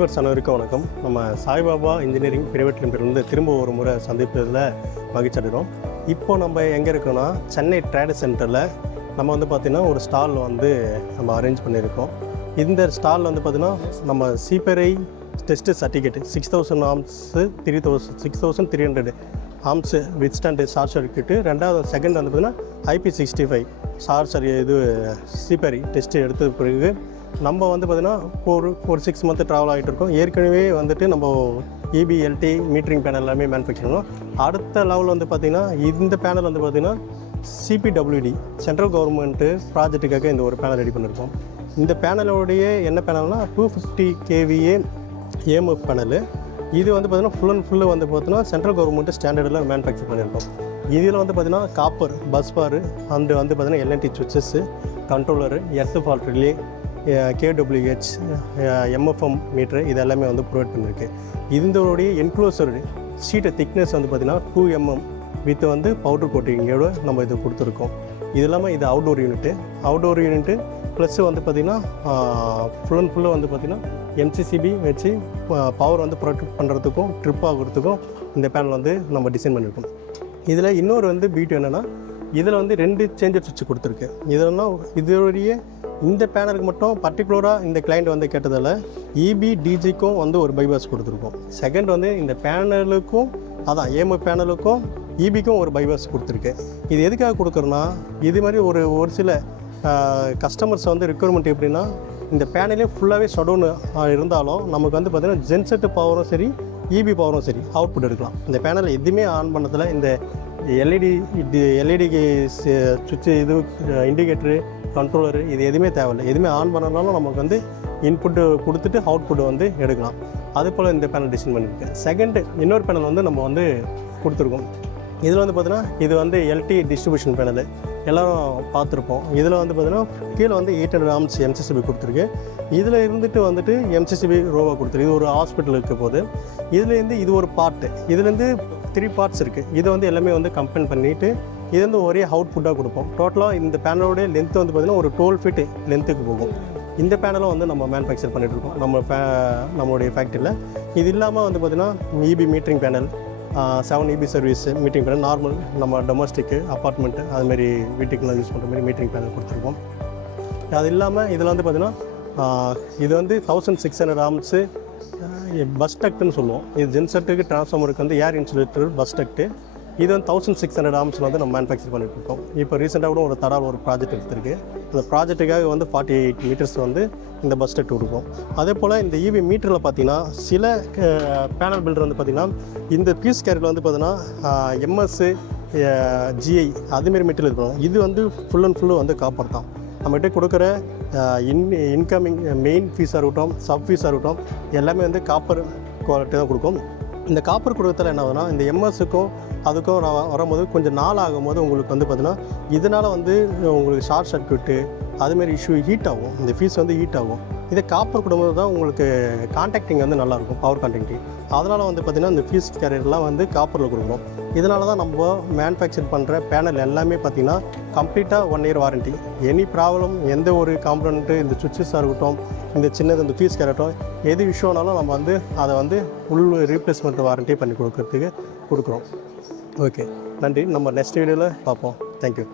Viewers அனைவருக்கும் வணக்கம். நம்ம சாய்பாபா இன்ஜினியரிங் பிரைவேட் லிமிடெட்லேருந்து திரும்ப ஒரு முறை சந்திப்பதில் மகிழ்ச்சி அடைகிறோம். இப்போ நம்ம எங்கே இருக்கோம்னா சென்னை ட்ரேட் சென்டரில் நம்ம வந்து பார்த்திங்கன்னா ஒரு ஸ்டால் வந்து நம்ம அரேஞ்ச் பண்ணியிருக்கோம். இந்த ஸ்டாலில் வந்து பார்த்திங்கன்னா நம்ம CBI test certificate 6000 amps 6300 amps with stand short circuit, second வந்து பார்த்திங்கன்னா IP65 இது சிபிஐ டெஸ்ட்டு எடுத்தது பிறகு நம்ம வந்து பார்த்திங்கன்னா ஒரு 6 மந்த் ட்ராவல் ஆகிட்டு இருக்கோம். ஏற்கனவே வந்துட்டு நம்ம EBLT மீட்டரிங் பேனல் எல்லாமே மேனுஃபேக்சர் பண்ணோம். அடுத்த லெவல் வந்து பார்த்திங்கன்னா இந்த பேனல் வந்து பார்த்திங்கன்னா CPWD சென்ட்ரல் கவர்மெண்ட்டு ப்ராஜெக்ட்டுக்காக இந்த ஒரு பேனல் ரெடி பண்ணியிருக்கோம். இந்த பேனலோடைய என்ன பேனல்னால் 250 kVA AMF பேனலு. இது வந்து பார்த்திங்கன்னா ஃபுல்லு வந்து பார்த்திங்கன்னா சென்ட்ரல் கவர்மெண்ட்டு ஸ்டாண்டர்டில் மேனுஃபேக்சர் பண்ணியிருக்கோம். இதில் வந்து பார்த்திங்கன்னா காப்பர் பஸ் பாரு அண்டு வந்து பார்த்திங்கன்னா LNT switches, controller, earth fault relay, KWH, MFM meter இது எல்லாமே வந்து ப்ரொவைட் பண்ணியிருக்கு. இதோடைய என்க்ளோசர் ஷீட்டை திக்னஸ் வந்து பார்த்திங்கன்னா 2 mm வித் வந்து பவுடர் கோட்டிங்கோடு நம்ம இது கொடுத்துருக்கோம். இது இல்லாமல் இது அவுட்டோர் யூனிட்டு ப்ளஸ் வந்து பார்த்திங்கன்னா ஃபுல்லாக வந்து பார்த்திங்கன்னா MCCB வச்சு பவர் வந்து ப்ரொடெக்ட் பண்ணுறதுக்கும் ட்ரிப் ஆகிறதுக்கும் இந்த பேனல் வந்து நம்ம டிசைன் பண்ணியிருக்கோம். இதில் இன்னொரு வந்து பியூட்டி என்னென்னா இதில் வந்து 2 சேஞ்சர் சுவிட்ச் கொடுத்துருக்கு. இதெல்லாம் இதோடைய இந்த பேனலுக்கு மட்டும் பர்டிகுலராக இந்த கிளைண்ட் வந்து கேட்டதால் EB-DGக்கும் வந்து ஒரு பைபாஸ் கொடுத்துருக்கோம். செகண்ட் வந்து இந்த பேனலுக்கும் AMF பேனலுக்கும் EBக்கும் ஒரு பைபாஸ் கொடுத்துருக்கு. இது எதுக்காக கொடுக்குறோன்னா இது மாதிரி ஒரு சில கஸ்டமர்ஸ் வந்து ரெக்குயர்மெண்ட் எப்படின்னா இந்த பேனலே ஃபுல்லாகவே ஷடவுன் இருந்தாலும் நமக்கு வந்து பார்த்திங்கன்னா ஜென்செட் பவரும் சரி EB பவரும் சரி அவுட்புட் எடுக்கலாம். இந்த பேனல் எதுவுமே ஆன் பண்ணதில் இந்த LED சுவிட்சு இது இண்டிகேட்டரு கண்ட்ரோலரு இது எதுவுமே தேவையில்லை. எதுவுமே ஆன் பண்ணனாலும் நமக்கு வந்து இன்புட்டு கொடுத்துட்டு அவுட்புட் வந்து எடுக்கலாம். அதே போல் இந்த பேனல் டிசைன் பண்ணியிருக்கேன். செகண்டு இன்னொரு பேனல் வந்து நம்ம வந்து கொடுத்துருக்கோம். இதில் வந்து பார்த்திங்கன்னா இது வந்து LT டிஸ்ட்ரிபியூஷன் பேனலு எல்லோரும் பார்த்துருப்போம். இதில் வந்து பார்த்திங்கன்னா கீழே வந்து 800 ஆம்ஸ் MCCB கொடுத்துருக்கு. இதில் இருந்துட்டு வந்துட்டு MCCB ரோவாக கொடுத்துருக்கு. இது ஒரு ஹாஸ்பிட்டலுக்கு போகுது. இதுலேருந்து இது ஒரு பார்ட்டு, இதுலேருந்து 3 பார்ட்ஸ் இருக்குது. இதை வந்து எல்லாமே வந்து கம்பைன் பண்ணிவிட்டு இது வந்து ஒரே அவுட்புட்டாக கொடுப்போம். டோட்டலாக இந்த பேனலோடைய லென்த் வந்து பார்த்திங்கன்னா ஒரு 12 feet லென்த்துக்கு போகும். இந்த பேனலும் வந்து நம்ம மேனுஃபேக்சர் பண்ணிகிட்ருக்கோம் நம்மளுடைய ஃபேக்ட்ரியில். இது இல்லாமல் வந்து பார்த்திங்கன்னா EB metering panel, 7 EB service meeting panel, normal நம்ம டொமஸ்டிக்கு அப்பார்ட்மெண்ட்டு அதுமாரி வீட்டுக்கெலாம் யூஸ் பண்ணுற மாதிரி மீட்டிங் பேனல் கொடுத்துருக்கோம். அது இல்லாமல் இதில் வந்து பார்த்திங்கன்னா இது வந்து 1600 ஆம்ஸு பஸ் டக்ட்டுன்னு சொல்லுவோம். இது ஜென்செட்டுக்கு டிரான்ஸ்ஃபார்மருக்கு வந்து ஏர் இன்சுலேட்டர் பஸ் டக்ட்டு. இது வந்து 1600 ஆம்ஸில் வந்து நம்ம மேனுஃபேக்சர் பண்ணிகிட்ருக்கோம். இப்போ ரீசெண்டாக கூட ஒரு ப்ராஜெக்ட் எடுத்திருக்கு. அந்த ப்ராஜெக்ட்டுக்காக வந்து 48 மீட்டர்ஸ் வந்து இந்த பஸ் டக்ட் கொடுக்கும். அதே போல் இந்த EB மீட்டரில் பார்த்திங்கன்னா சில பேனல் பில்டர் வந்து பார்த்திங்கன்னா இந்த பீஸ் கேரியரில் வந்து பார்த்திங்கன்னா MS GI அதுமாரி மெட்டீரியல் இருக்கணும். இது வந்து ஃபுல்லு வந்து காப்பர் தான். நம்மகிட்ட கொடுக்குற இன்கமிங் மெயின் ஃபீஸாக இருக்கட்டும் சப் ஃபீஸாக இருக்கட்டும் எல்லாமே வந்து காப்பர் குவாலிட்டி தான் கொடுக்கும். இந்த காப்பர் கொடுக்கறதுல என்ன ஆகுதுன்னா இந்த MSக்கும் அதுக்கும் வரும்போது கொஞ்சம் நாள் ஆகும்போது உங்களுக்கு வந்து பார்த்திங்கன்னா இதனால் வந்து உங்களுக்கு ஷார்ட் சர்க்யூட்டு அதுமாரி இஷ்யூ ஹீட் ஆகும். இந்த ஃபீஸ் வந்து ஹீட் ஆகும். இதை காப்பர் கொடுக்கும்போது தான் உங்களுக்கு கான்டாக்டிங் வந்து நல்லாயிருக்கும், பவர் கான்டாக்டிங். அதனால் வந்து பார்த்திங்கன்னா இந்த ஃபீஸ் கேரியர்லாம் வந்து காப்பரில் கொடுக்கணும். இதனால தான் நம்ம மேனுஃபேக்சர் பண்ணுற பேனல் எல்லாமே பார்த்திங்கன்னா கம்ப்ளீட்டாக 1 year வாரண்ட்டி. எனி ப்ராப்ளம் எந்த ஒரு காம்பனண்ட்டு இந்த சுவிட்சஸாக இருக்கட்டும் இந்த சின்னது இந்த ஃபீஸ் கேரட்டும் எது விஷயம்னாலும் நம்ம வந்து அதை வந்து ரீப்ளேஸ்மெண்ட் வாரண்ட்டி பண்ணி கொடுக்குறோம். ஓகே, நன்றி. நம்ம நெக்ஸ்ட் வீடியோவில் பார்ப்போம். தேங்க்யூ.